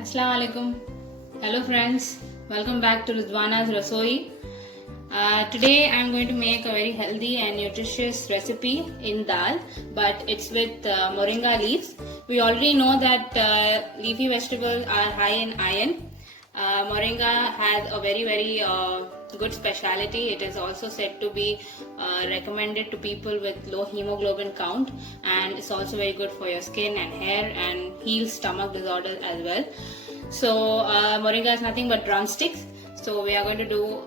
Assalamu alaikum. Hello friends, welcome back to Ridwana's Rasoi. Today I am going to make a very healthy and nutritious recipe in dal, but it's with moringa leaves. We already know that leafy vegetables are high in iron. Moringa has a very good speciality. It is also said to be recommended to people with low hemoglobin count, and it's also very good for your skin and hair and heals stomach disorders as well. So moringa is nothing but drumsticks. So we are going to do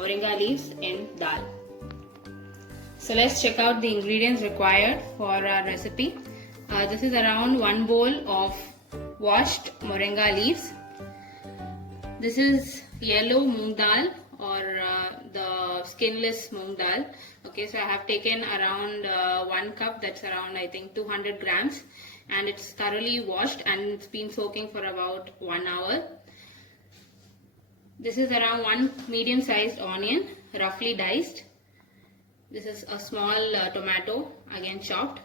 moringa leaves in dal. So let's check out the ingredients required for our recipe. This is around 1 bowl of washed moringa leaves. This is yellow moong dal or the skinless moong dal. Okay, so I have taken around 1 cup, that's around I think 200 grams, and it's thoroughly washed and it's been soaking for about 1 hour. This is around 1 medium sized onion, roughly diced. This is a small tomato, again chopped.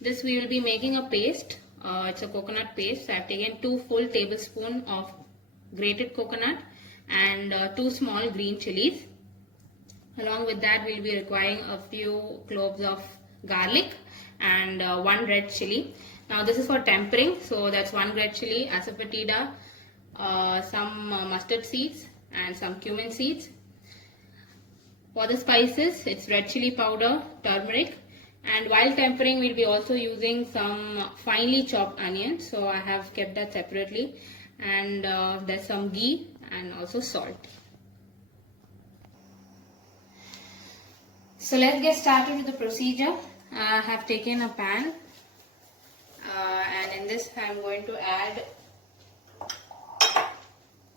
This we will be making a paste. It's a coconut paste. So I have taken 2 full tablespoons of grated coconut and 2 small green chilies. Along with that, we'll be requiring a few cloves of garlic and 1 red chili. Now this is for tempering, so that's 1 red chili, asafoetida, some mustard seeds and some cumin seeds. For the spices, it's red chili powder, turmeric, and while tempering we'll be also using some finely chopped onions, so I have kept that separately, and there's some ghee and also salt. So let's get started with the procedure. I have taken a pan and in this I am going to add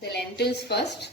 the lentils first.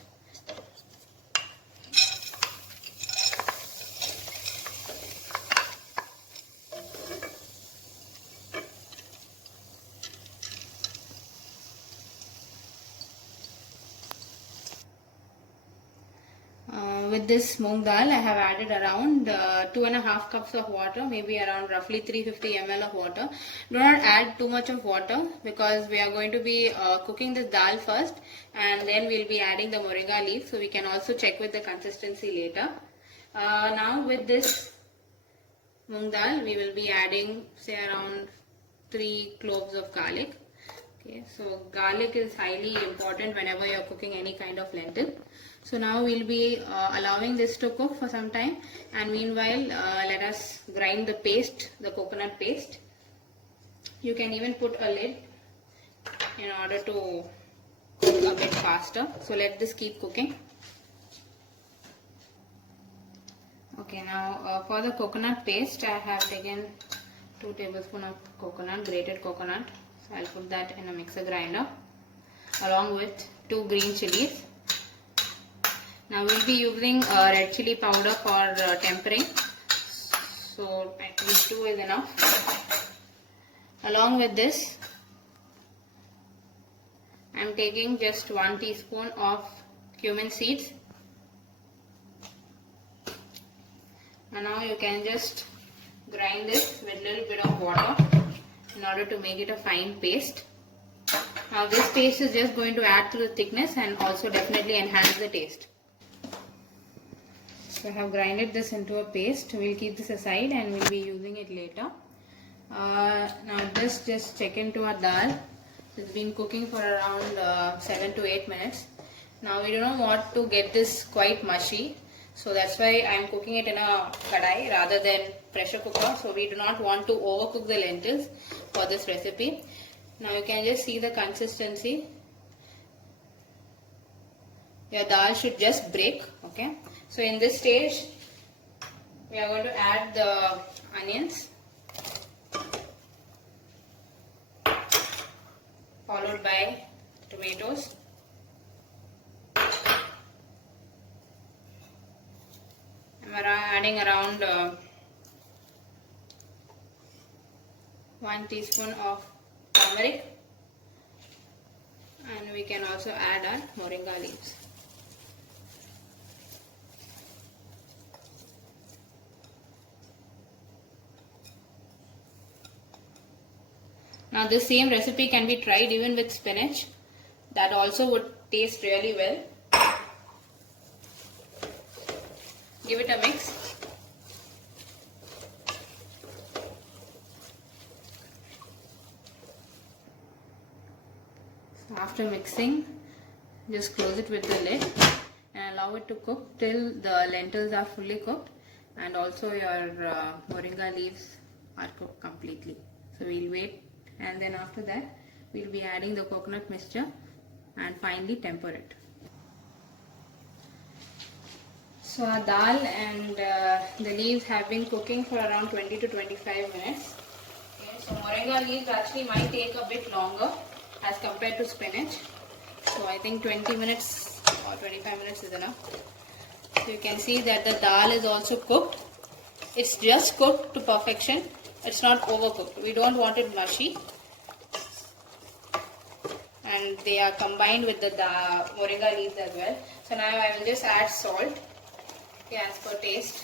With this moong dal, I have added around 2.5 cups of water, maybe around roughly 350 ml of water. Do not add too much of water because we are going to be cooking this dal first and then we'll be adding the moringa leaf, so we can also check with the consistency later. Now with this moong dal, we will be adding say around 3 cloves of garlic. Okay, so garlic is highly important whenever you are cooking any kind of lentil. So now we'll be allowing this to cook for some time, and meanwhile let us grind the paste, the coconut paste. You can even put a lid in order to cook a bit faster. So let this keep cooking. Okay, now for the coconut paste, I have taken 2 tablespoons of coconut, grated coconut. So I'll put that in a mixer grinder along with 2 green chilies. Now we'll be using red chili powder for tempering, so at least 2 is enough. Along with this, I am taking just 1 teaspoon of cumin seeds. And now you can just grind this with a little bit of water in order to make it a fine paste. Now this paste is just going to add to the thickness and also definitely enhance the taste. So I have grinded this into a paste. We'll keep this aside and we'll be using it later. Now just check into our dal. It's been cooking for around 7 to 8 minutes. Now we do not want to get this quite mushy, so that's why I am cooking it in a kadai rather than pressure cooker. So we do not want to overcook the lentils for this recipe. Now you can just see the consistency. Your dal should just break. Okay, so in this stage we are going to add the onions, followed by tomatoes, and we are adding around 1 teaspoon of turmeric, and we can also add our moringa leaves. Now this same recipe can be tried even with spinach. That also would taste really well. Give it a mix. So after mixing, just close it with the lid and allow it to cook till the lentils are fully cooked and also your moringa leaves are cooked completely. So we'll wait, and then after that we'll be adding the coconut mixture and finally temper it. So our dal and the leaves have been cooking for around 20 to 25 minutes. Okay, so moringa leaves actually might take a bit longer as compared to spinach. So I think 20 minutes or 25 minutes is enough. So you can see that the dal is also cooked. It's just cooked to perfection. It's not overcooked. We don't want it mushy. And they are combined with the moringa leaves as well. So now I will just add salt. Okay, as per taste.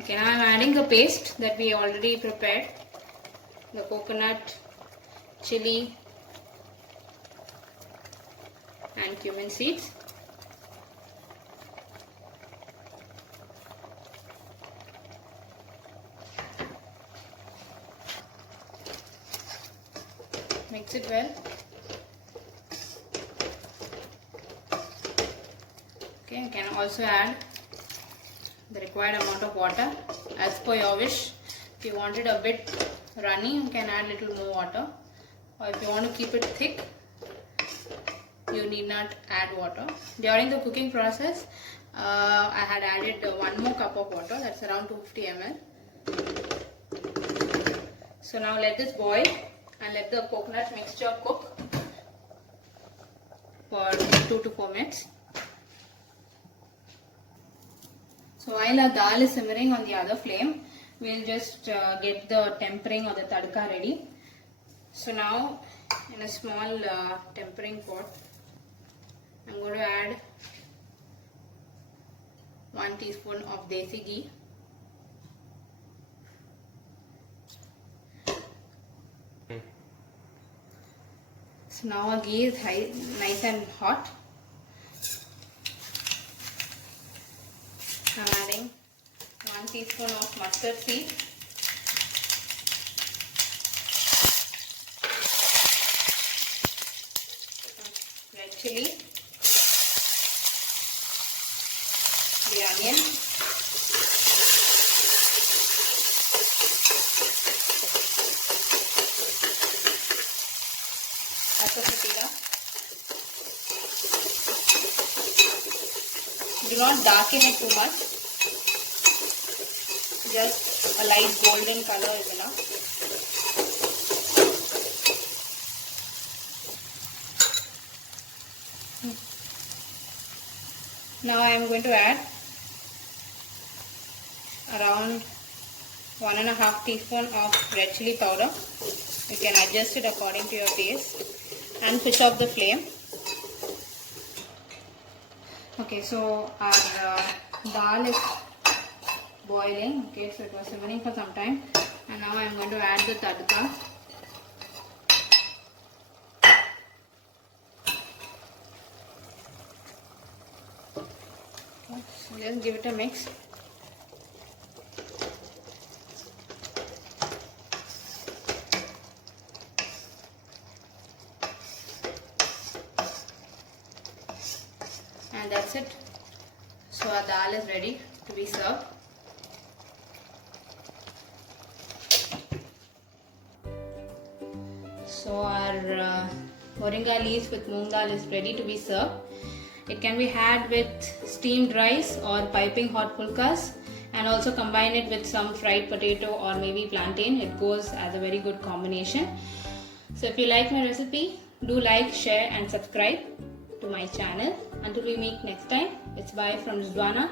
Okay, now I am adding the paste that we already prepared. The coconut, chili and cumin seeds. Mix it well. Okay, you can also add the required amount of water as per your wish. If you want it a bit runny, you can add little more water, or if you want to keep it thick, you need not add water. During the cooking process, I had added 1 more cup of water, that's around 250 ml. So now let this boil and let the coconut mixture cook for 2 to 4 minutes. So while our dal is simmering on the other flame, we'll just get the tempering or the tadka ready. So now in a small tempering pot, I'm going to add 1 teaspoon of desi ghee. So now our ghee is nice and hot. I'm adding 1 teaspoon of mustard seed. Red chili. The onion. Asafoetida. Do not darken it too much. Just a light golden color is enough. Now I am going to add around 1.5 teaspoon of red chili powder. You can adjust it according to your taste and switch off the flame. Okay, so our dal is boiling. Okay, so it was simmering for some time, and now I am going to add the tadka. Okay, so just give it a mix. And that's it. So our dal is ready to be served. So our moringa leaves with moong dal is ready to be served. It can be had with steamed rice or piping hot pulkas, and also combine it with some fried potato or maybe plantain. It goes as a very good combination. So if you like my recipe, do like, share and subscribe to my channel. Until we meet next time, it's bye from Ridwana.